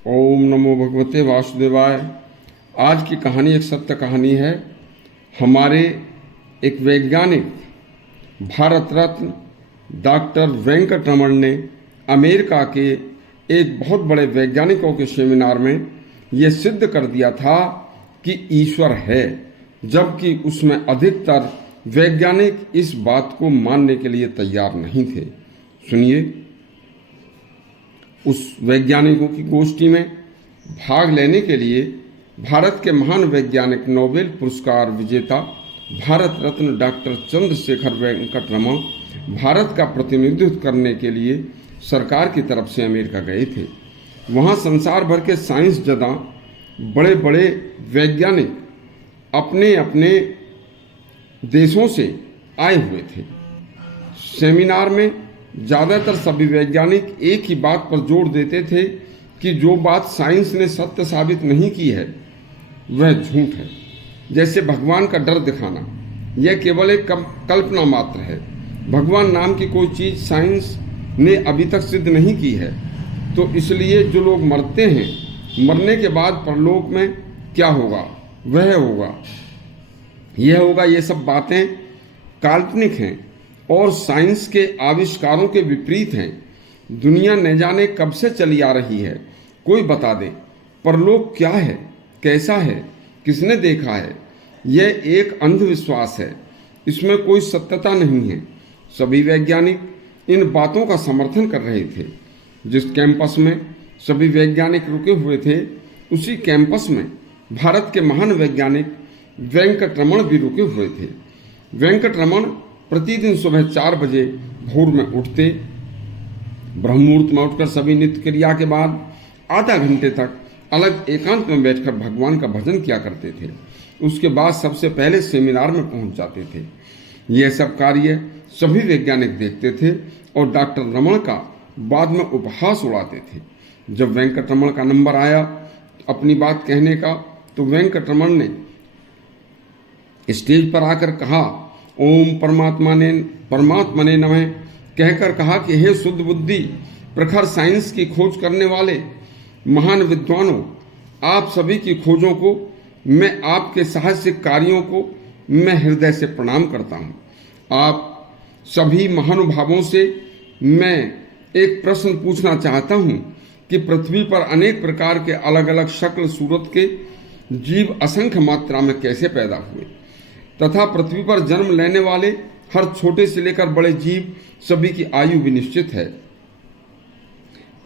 ओम नमो भगवते वासुदेवाय। आज की कहानी एक सत्य कहानी है। हमारे एक वैज्ञानिक भारत रत्न डॉक्टर वेंकटरमण ने अमेरिका के एक बहुत बड़े वैज्ञानिकों के सेमिनार में ये सिद्ध कर दिया था कि ईश्वर है, जबकि उसमें अधिकतर वैज्ञानिक इस बात को मानने के लिए तैयार नहीं थे। सुनिए, उस वैज्ञानिकों की गोष्ठी में भाग लेने के लिए भारत के महान वैज्ञानिक नोबेल पुरस्कार विजेता भारत रत्न डॉक्टर चंद्रशेखर वेंकटरमण भारत का प्रतिनिधित्व करने के लिए सरकार की तरफ से अमेरिका गए थे। वहाँ संसार भर के साइंसदां, बड़े बड़े वैज्ञानिक अपने अपने देशों से आए हुए थे। सेमिनार में ज़्यादातर सभी वैज्ञानिक एक ही बात पर जोर देते थे कि जो बात साइंस ने सत्य साबित नहीं की है वह झूठ है। जैसे भगवान का डर दिखाना, यह केवल एक कल्पना मात्र है। भगवान नाम की कोई चीज़ साइंस ने अभी तक सिद्ध नहीं की है, तो इसलिए जो लोग मरते हैं, मरने के बाद परलोक में क्या होगा, वह होगा, यह होगा, ये सब बातें काल्पनिक हैं और साइंस के आविष्कारों के विपरीत हैं। दुनिया न जाने कब से चली आ रही है। कोई बता दे परलोक क्या है, कैसा है, किसने देखा है। यह एक अंधविश्वास है, इसमें कोई सत्यता नहीं है। सभी वैज्ञानिक इन बातों का समर्थन कर रहे थे। जिस कैंपस में सभी वैज्ञानिक रुके हुए थे, उसी कैंपस में भारत के महान वैज्ञानिक वेंकटरमण भी रुके हुए थे। वेंकटरमण प्रतिदिन सुबह 4 बजे भोर में उठते, ब्रह्ममुहूर्त में उठकर सभी नित्य क्रिया के बाद आधा घंटे तक अलग एकांत में बैठकर भगवान का भजन किया करते थे। उसके बाद सबसे पहले सेमिनार में पहुंच जाते थे। यह सब कार्य सभी वैज्ञानिक देखते थे और डॉक्टर रमण का बाद में उपहास उड़ाते थे। जब वेंकटरमण का नंबर आया अपनी बात कहने का, तो वेंकटरमण ने स्टेज पर आकर कहा, ओम परमात्मने नमः कहकर कहा कि हे शुद्ध बुद्धि, प्रखर साइंस की खोज करने वाले महान विद्वानों, आप सभी की खोजों को, मैं आपके साहसिक कार्यों को मैं हृदय से प्रणाम करता हूँ। आप सभी महानुभावों से मैं एक प्रश्न पूछना चाहता हूँ कि पृथ्वी पर अनेक प्रकार के अलग अलग शक्ल सूरत के जीव असंख्य मात्रा में कैसे पैदा हुए, तथा पृथ्वी पर जन्म लेने वाले हर छोटे से लेकर बड़े जीव सभी की आयु भी निश्चित है।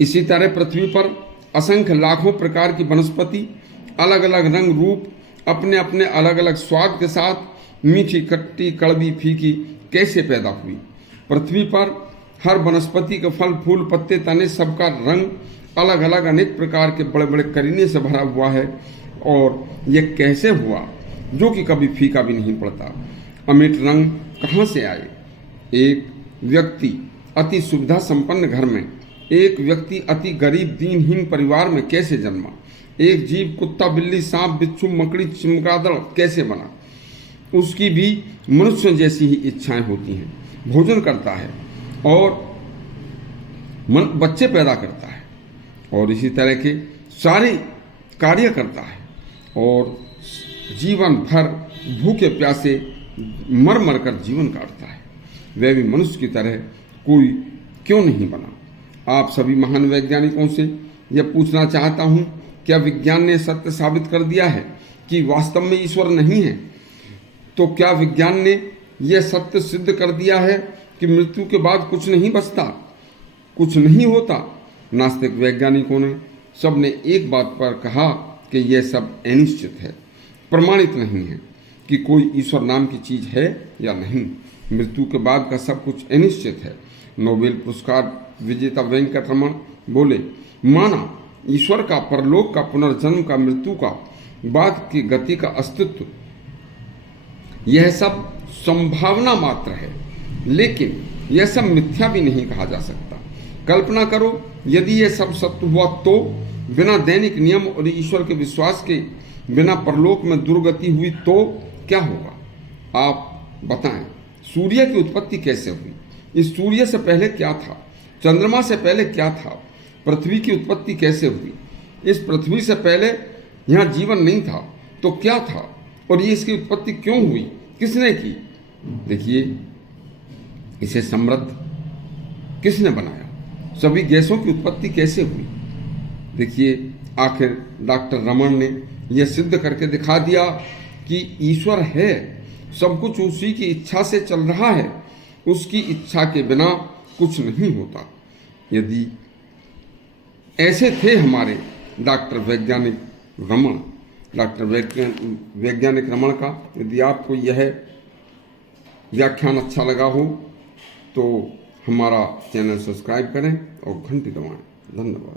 इसी तरह पृथ्वी पर असंख्य लाखों प्रकार की वनस्पति अलग अलग रंग रूप अपने अपने अलग अलग स्वाद के साथ मीठी, खट्टी, कड़वी, फीकी कैसे पैदा हुई। पृथ्वी पर हर वनस्पति के फल, फूल, पत्ते, तने सबका रंग अलग अलग अनेक प्रकार के बड़े बड़े करीने से भरा हुआ है, और यह कैसे हुआ जो कि कभी फीका भी नहीं पड़ता। अमिट रंग कहाँ से आए। एक व्यक्ति अति सुविधा संपन्न घर में, एक व्यक्ति अति गरीब दीनहीन परिवार में कैसे जन्मा। एक जीव कुत्ता, बिल्ली, सांप, बिच्छू, मकड़ी, चमगादड़ कैसे बना। उसकी भी मनुष्य जैसी ही इच्छाएं होती हैं, भोजन करता है और बच्चे पैदा करता है और इसी तरह के सारे कार्य करता है और जीवन भर भूखे प्यासे मर मर कर जीवन काटता है। वह भी मनुष्य की तरह कोई क्यों नहीं बना। आप सभी महान वैज्ञानिकों से यह पूछना चाहता हूँ, क्या विज्ञान ने सत्य साबित कर दिया है कि वास्तव में ईश्वर नहीं है? तो क्या विज्ञान ने यह सत्य सिद्ध कर दिया है कि मृत्यु के बाद कुछ नहीं बचता, कुछ नहीं होता? नास्तिक वैज्ञानिकों ने सबने एक बात पर कहा कि यह सब अनिश्चित है, प्रमाणित नहीं है कि कोई ईश्वर नाम की चीज है या नहीं। मृत्यु के बाद का सब कुछ अनिश्चित है। नोबेल पुरस्कार विजेता वेंकटरमण बोले, माना ईश्वर का, परलोक का, पुनर्जन्म का, मृत्यु का, बाद की गति का अस्तित्व, यह सब संभावना मात्र है, लेकिन यह सब मिथ्या भी नहीं कहा जा सकता। कल्पना करो, यदि यह सब सत्य हुआ तो बिना दैनिक नियम और ईश्वर के विश्वास के बिना परलोक में दुर्गति हुई तो क्या होगा। आप बताएं, सूर्य की उत्पत्ति कैसे हुई? इस सूर्य से पहले क्या था? चंद्रमा से पहले क्या था? पृथ्वी की उत्पत्ति कैसे हुई? इस पृथ्वी से पहले यहाँ जीवन नहीं था तो क्या था, और ये इसकी उत्पत्ति क्यों हुई, किसने की। देखिए, इसे समृद्ध किसने बनाया, सभी गैसों की उत्पत्ति कैसे हुई। देखिए, आखिर डॉक्टर रमन ने यह सिद्ध करके दिखा दिया कि ईश्वर है, सब कुछ उसी की इच्छा से चल रहा है, उसकी इच्छा के बिना कुछ नहीं होता। यदि ऐसे थे हमारे डॉक्टर वैज्ञानिक रमन का, यदि आपको यह व्याख्यान अच्छा लगा हो तो हमारा चैनल सब्सक्राइब करें और घंटी दबाएं। धन्यवाद।